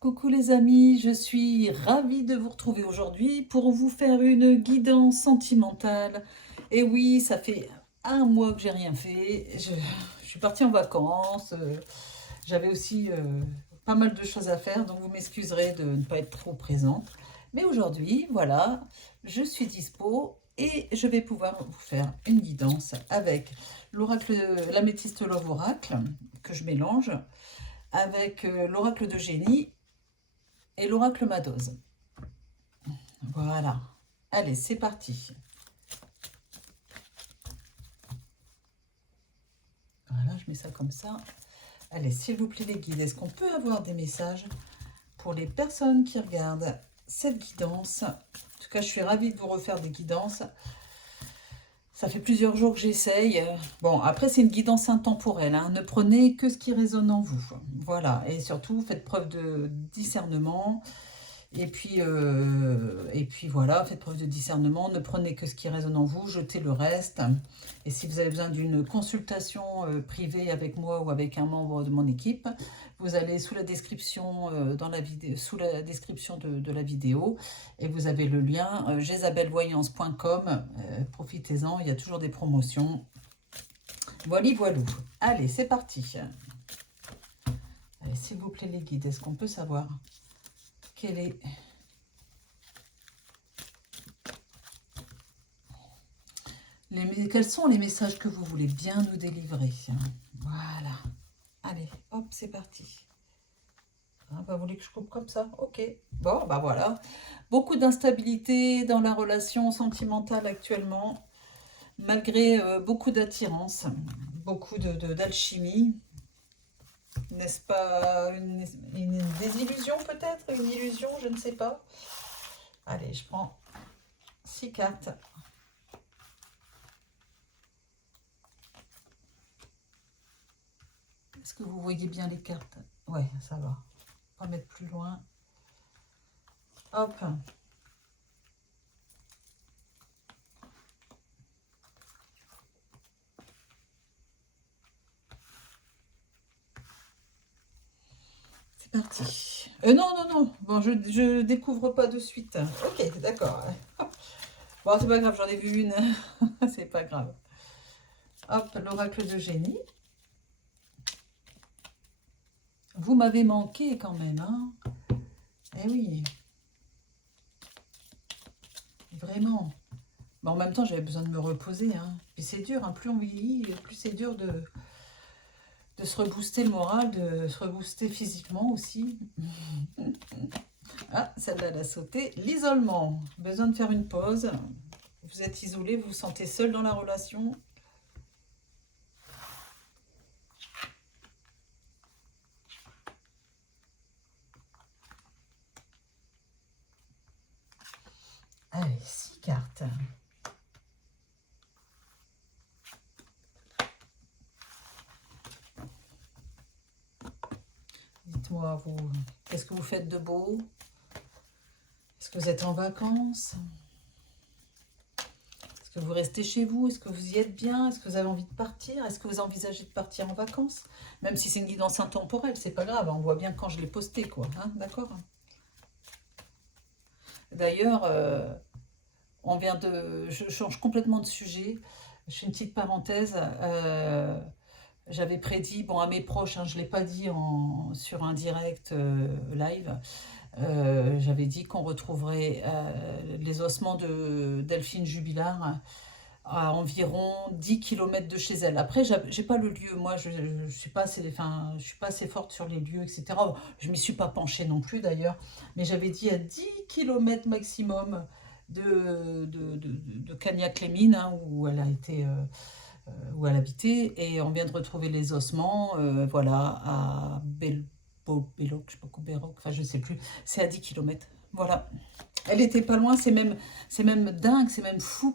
Coucou les amis, je suis ravie de vous retrouver aujourd'hui pour vous faire une guidance sentimentale. Et oui, ça fait un mois que j'ai rien fait. Je suis partie en vacances. J'avais aussi pas mal de choses à faire, donc vous m'excuserez de ne pas être trop présente. Mais aujourd'hui, voilà, je suis dispo et je vais pouvoir vous faire une guidance avec l'oracle, l'améthyste Love Oracle que je mélange avec l'oracle de génie et l'oracle Madoz. Voilà. Allez, c'est parti. Voilà, je mets ça comme ça. Allez, s'il vous plaît les guides, est-ce qu'on peut avoir des messages pour les personnes qui regardent cette guidance? En tout cas, je suis ravie de vous refaire des guidances. Ça fait plusieurs jours que j'essaye. Bon, après, c'est une guidance intemporelle, hein. Ne prenez que ce qui résonne en vous. Voilà. Et surtout, faites preuve de discernement. Et puis voilà, faites preuve de discernement, ne prenez que ce qui résonne en vous, jetez le reste. Et si vous avez besoin d'une consultation privée avec moi ou avec un membre de mon équipe, vous allez sous la description, sous la description de la vidéo et vous avez le lien jezabelvoyance.com. Profitez-en, il y a toujours des promotions. Voilà, voilou. Allez, c'est parti. Allez, s'il vous plaît les guides, est-ce qu'on peut savoir quels sont les messages que vous voulez bien nous délivrer? Voilà. Allez, hop, c'est parti. Vous voulez que je coupe comme ça? Ok. Bon, bah voilà. Beaucoup d'instabilité dans la relation sentimentale actuellement, malgré beaucoup d'attirance, beaucoup d'alchimie. N'est-ce pas une désillusion peut-être? Une illusion, je ne sais pas. Allez, je prends 6 cartes. Est-ce que vous voyez bien les cartes? Ouais, ça va. On va mettre plus loin. Hop. C'est parti. Non, non, non. Bon, je découvre pas de suite. Ok, d'accord. Bon, c'est pas grave, j'en ai vu une. C'est pas grave. Hop, l'oracle de génie. Vous m'avez manqué quand même, hein? Eh oui. Vraiment. Mais en même temps, j'avais besoin de me reposer, hein. Puis c'est dur, hein. Plus on vieillit, plus c'est dur de se rebooster le moral, de se rebooster physiquement aussi. Ah, celle-là, elle a sauté. L'isolement. Besoin de faire une pause. Vous êtes isolé, vous vous sentez seul dans la relation. Allez, 6 cartes. Dites-moi, vous, qu'est-ce que vous faites de beau? Est-ce que vous êtes en vacances? Est-ce que vous restez chez vous? Est-ce que vous y êtes bien? Est-ce que vous avez envie de partir? Est-ce que vous envisagez de partir en vacances? Même si c'est une guidance intemporelle, c'est pas grave. On voit bien quand je l'ai posté, quoi. Hein, d'accord? D'ailleurs, je change complètement de sujet. Je fais une petite parenthèse. J'avais prédit, bon, à mes proches, hein, je ne l'ai pas dit sur un direct live, j'avais dit qu'on retrouverait les ossements de Delphine Jubilard à environ 10 km de chez elle. Après, j'ai pas le lieu, moi je suis pas assez, enfin, je suis pas assez forte sur les lieux, etc. Je m'y suis pas penchée non plus d'ailleurs, mais j'avais dit à 10 km maximum de Cagnac-les-Mines, hein, où elle a été... où elle habitait, et on vient de retrouver les ossements, voilà, à Belloc, je sais pas quoi, Belloc, enfin je sais plus, c'est à 10 km. Voilà. Elle était pas loin, c'est même dingue, c'est même fou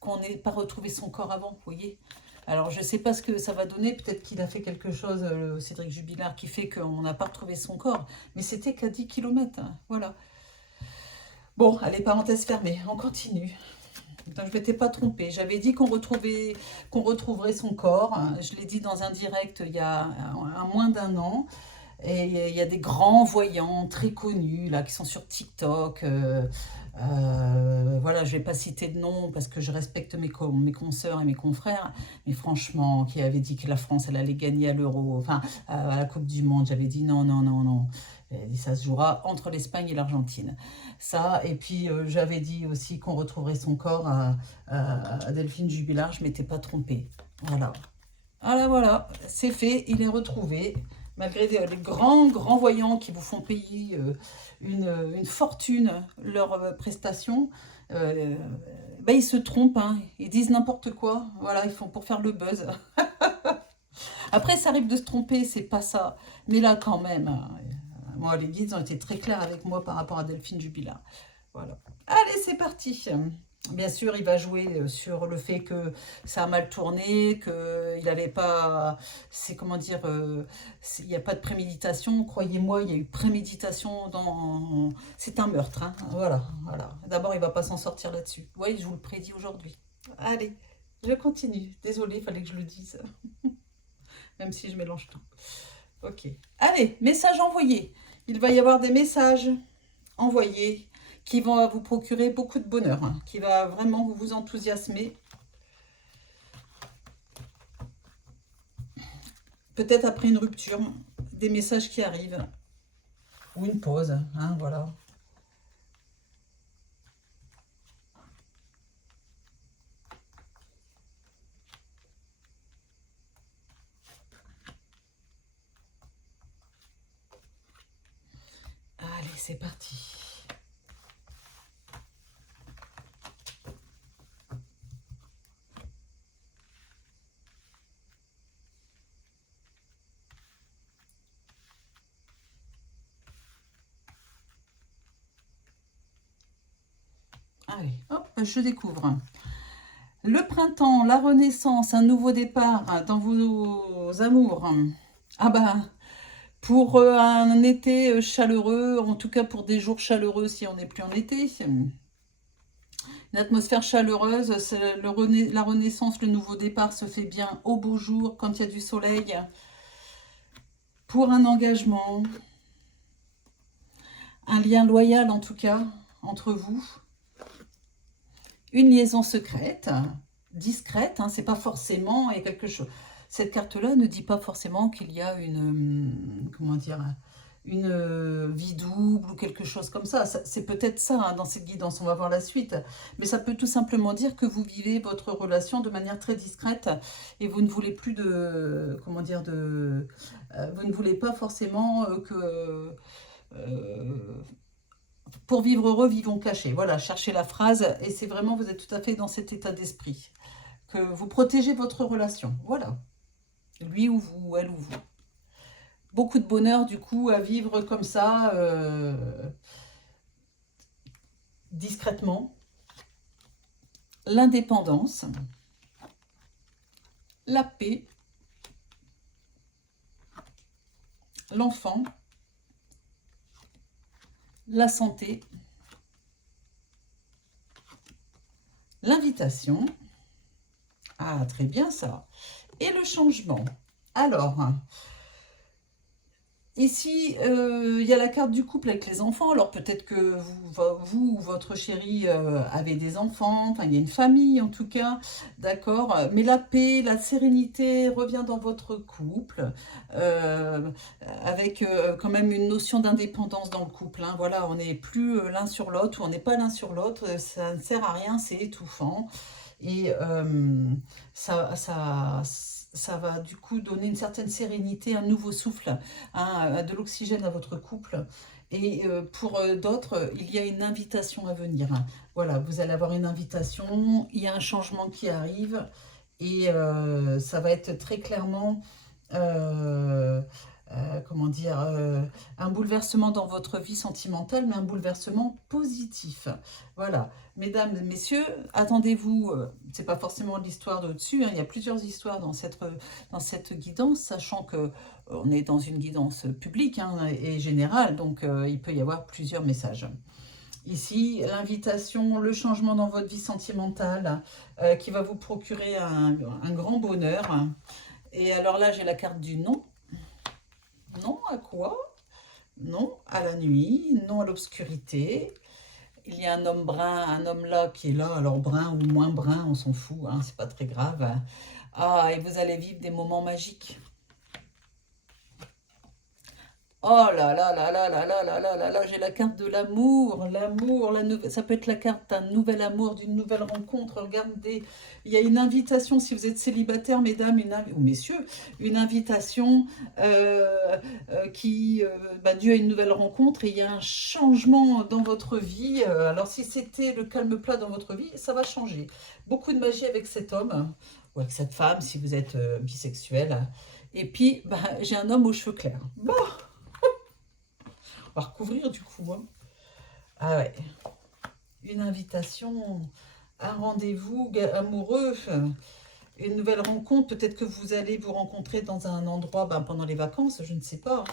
qu'on n'ait pas retrouvé son corps avant, vous voyez. Alors je sais pas ce que ça va donner, peut-être qu'il a fait quelque chose, Cédric Jubilard, qui fait qu'on n'a pas retrouvé son corps, mais c'était qu'à 10 km, hein, voilà. Bon, allez, parenthèse fermée, on continue. Donc, je ne m'étais pas trompée. J'avais dit qu'on retrouverait son corps. Je l'ai dit dans un direct il y a moins d'un an. Et il y a des grands voyants très connus, là, qui sont sur TikTok. Voilà, je vais pas citer de nom parce que je respecte mes consoeurs et mes confrères. Mais franchement, qui avait dit que la France, elle allait gagner à l'Euro, enfin, à la Coupe du Monde, j'avais dit non, non, non, non. Et ça se jouera entre l'Espagne et l'Argentine. Ça, et puis j'avais dit aussi qu'on retrouverait son corps à Delphine Jubilard, je m'étais pas trompée. Voilà. Voilà, voilà, c'est fait, il est retrouvé. Malgré les grands, grands voyants qui vous font payer une fortune leurs prestations, ben ils se trompent, hein. Ils disent n'importe quoi. Voilà, ils font pour faire le buzz. Après, ça arrive de se tromper, c'est pas ça. Mais là, quand même, moi, les guides ont été très clairs avec moi par rapport à Delphine Jubilard. Voilà. Allez, c'est parti. Bien sûr, il va jouer sur le fait que ça a mal tourné, qu'il n'avait pas, c'est comment dire, il n'y a pas de préméditation. Croyez-moi, il y a eu préméditation dans. C'est un meurtre, hein. Voilà, voilà. D'abord, il va pas s'en sortir là-dessus. Oui, je vous le prédis aujourd'hui. Allez, je continue. Désolée, il fallait que je le dise, même si je mélange tout. Ok. Allez, message envoyé. Il va y avoir des messages envoyés qui vont vous procurer beaucoup de bonheur, hein, qui va vraiment vous enthousiasmer. Peut-être après une rupture, des messages qui arrivent, ou une pause, hein, voilà. Allez, c'est parti. Allez, hop, je découvre. Le printemps, la renaissance, un nouveau départ dans vos amours. Ah bah, pour un été chaleureux, en tout cas pour des jours chaleureux si on n'est plus en été. Une atmosphère chaleureuse, la renaissance, le nouveau départ se fait bien au beau jour, quand il y a du soleil. Pour un engagement, un lien loyal en tout cas, entre vous. Une liaison secrète, discrète, hein, c'est pas forcément et quelque chose. Cette carte-là ne dit pas forcément qu'il y a comment dire, une vie double ou quelque chose comme ça. C'est peut-être ça, hein, dans cette guidance, on va voir la suite. Mais ça peut tout simplement dire que vous vivez votre relation de manière très discrète et vous ne voulez plus de, comment dire, vous ne voulez pas forcément que pour vivre heureux, vivons cachés. Voilà, cherchez la phrase et c'est vraiment, vous êtes tout à fait dans cet état d'esprit. Que vous protégez votre relation. Voilà. Lui ou vous, elle ou vous. Beaucoup de bonheur du coup à vivre comme ça, discrètement. L'indépendance. La paix. L'enfant. La santé. L'invitation. Ah, très bien ça. Et le changement. Alors, ici, il y a la carte du couple avec les enfants. Alors peut-être que vous ou votre chéri avez des enfants. Enfin, il y a une famille en tout cas. D'accord. Mais la paix, la sérénité revient dans votre couple. Avec quand même une notion d'indépendance dans le couple, hein. Voilà, on n'est plus l'un sur l'autre ou on n'est pas l'un sur l'autre. Ça ne sert à rien, c'est étouffant. Et ça va du coup donner une certaine sérénité, un nouveau souffle, hein, de l'oxygène à votre couple. Et pour d'autres, il y a une invitation à venir. Voilà, vous allez avoir une invitation, il y a un changement qui arrive et ça va être très clairement, comment dire, un bouleversement dans votre vie sentimentale, mais un bouleversement positif. Voilà, mesdames et messieurs, attendez-vous, c'est pas forcément l'histoire d'au-dessus, hein, il y a plusieurs histoires dans cette guidance, sachant que on est dans une guidance publique, hein, et générale, donc il peut y avoir plusieurs messages. Ici, l'invitation, le changement dans votre vie sentimentale qui va vous procurer un grand bonheur. Et alors là, j'ai la carte du non. Non, à quoi? Non à la nuit, non à l'obscurité. Il y a un homme brun, un homme là qui est là, alors brun ou moins brun, on s'en fout, hein, c'est pas très grave. Ah, et vous allez vivre des moments magiques. Oh là là là là là là là là là là, j'ai la carte de l'amour, l'amour, ça peut être la carte d'un nouvel amour, d'une nouvelle rencontre. Regardez, il y a une invitation, si vous êtes célibataire, mesdames, ou messieurs, une invitation due à une nouvelle rencontre, et il y a un changement dans votre vie. Alors si c'était le calme plat dans votre vie, ça va changer. Beaucoup de magie avec cet homme, ou avec cette femme, si vous êtes bisexuel. Et puis, j'ai un homme aux cheveux clairs. Bon, on va recouvrir du coup. Hein. Ah ouais. Une invitation, un rendez-vous amoureux, une nouvelle rencontre. Peut-être que vous allez vous rencontrer dans un endroit pendant les vacances, je ne sais pas.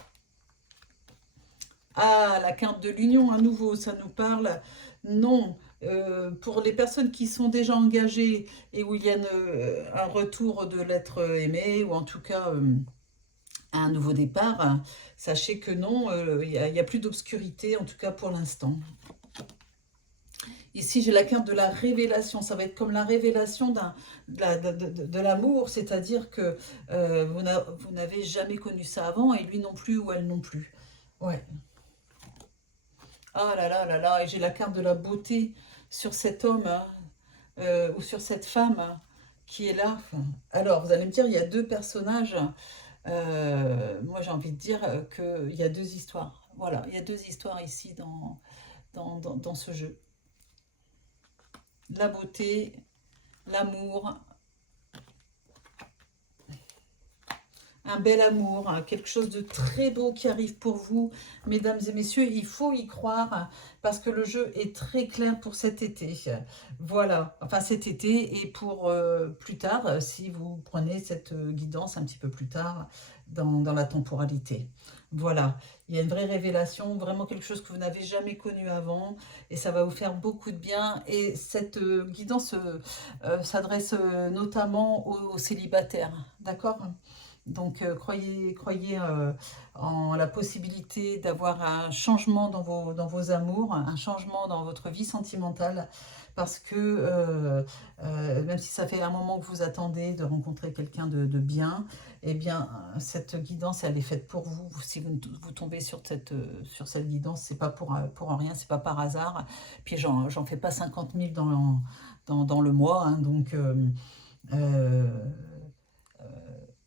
Ah, la carte de l'union à nouveau, ça nous parle. Non, pour les personnes qui sont déjà engagées et où il y a un retour de l'être aimé, ou en tout cas un nouveau départ, sachez que non, il n'y a plus d'obscurité, en tout cas pour l'instant. Ici, j'ai la carte de la révélation. Ça va être comme la révélation de l'amour, c'est-à-dire que vous n'avez jamais connu ça avant, et lui non plus, ou elle non plus. Ouais. Ah là là là là, et j'ai la carte de la beauté sur cet homme, hein, ou sur cette femme qui est là. Alors, vous allez me dire, il y a deux personnages. Moi, j'ai envie de dire qu'il y a deux histoires. Voilà, il y a deux histoires ici dans ce jeu. La beauté, l'amour, un bel amour, hein, quelque chose de très beau qui arrive pour vous, mesdames et messieurs. Il faut y croire parce que le jeu est très clair pour cet été. Voilà, enfin cet été, et pour plus tard, si vous prenez cette guidance un petit peu plus tard dans la temporalité. Voilà, il y a une vraie révélation, vraiment quelque chose que vous n'avez jamais connu avant, et ça va vous faire beaucoup de bien. Et cette guidance s'adresse notamment aux célibataires, d'accord ? Donc, croyez en la possibilité d'avoir un changement dans vos amours, un changement dans votre vie sentimentale, parce que même si ça fait un moment que vous attendez de rencontrer quelqu'un de bien, eh bien, cette guidance, elle est faite pour vous. Si vous tombez sur cette guidance, c'est pas pour rien, c'est pas par hasard. Puis, j'en fais pas 50 000 dans le mois, hein, donc...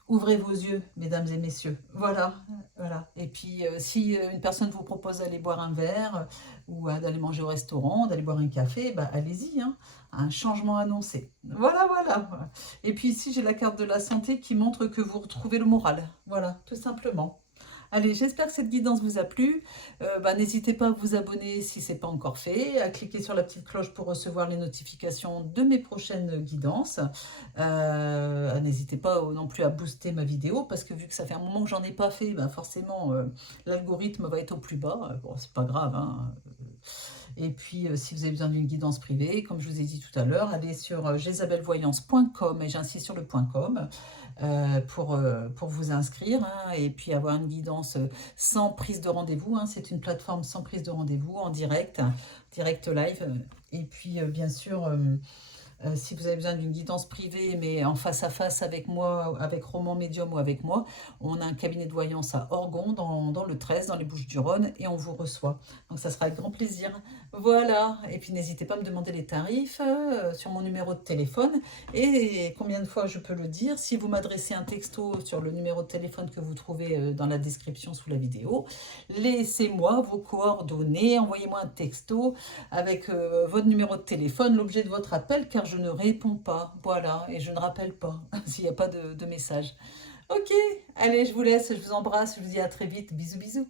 ouvrez vos yeux, mesdames et messieurs. Voilà, voilà. Et puis, si une personne vous propose d'aller boire un verre ou d'aller manger au restaurant, d'aller boire un café, allez-y, hein. Un changement annoncé. Voilà, voilà. Et puis ici, j'ai la carte de la santé qui montre que vous retrouvez le moral. Voilà, tout simplement. Allez, j'espère que cette guidance vous a plu. N'hésitez pas à vous abonner si ce n'est pas encore fait, à cliquer sur la petite cloche pour recevoir les notifications de mes prochaines guidances. N'hésitez pas non plus à booster ma vidéo, parce que vu que ça fait un moment que j'en ai pas fait, forcément l'algorithme va être au plus bas. Bon, c'est pas grave, hein. Et puis, si vous avez besoin d'une guidance privée, comme je vous ai dit tout à l'heure, allez sur jezabelvoyance.com, et j'insiste sur le .com, pour vous inscrire, hein, et puis avoir une guidance sans prise de rendez-vous. Hein. C'est une plateforme sans prise de rendez-vous, en direct live. Et puis, bien sûr... si vous avez besoin d'une guidance privée, mais en face à face avec moi, avec Roman Médium ou avec moi, on a un cabinet de voyance à Orgon, dans le 13, dans les Bouches-du-Rhône, et on vous reçoit. Donc ça sera avec grand plaisir. Voilà, et puis n'hésitez pas à me demander les tarifs sur mon numéro de téléphone. Et combien de fois je peux le dire, si vous m'adressez un texto sur le numéro de téléphone que vous trouvez dans la description sous la vidéo, laissez-moi vos coordonnées, envoyez-moi un texto avec votre numéro de téléphone, l'objet de votre appel, car je ne réponds pas, voilà, et je ne rappelle pas s'il n'y a pas de message. Ok, allez, je vous laisse, je vous embrasse, je vous dis à très vite, bisous bisous.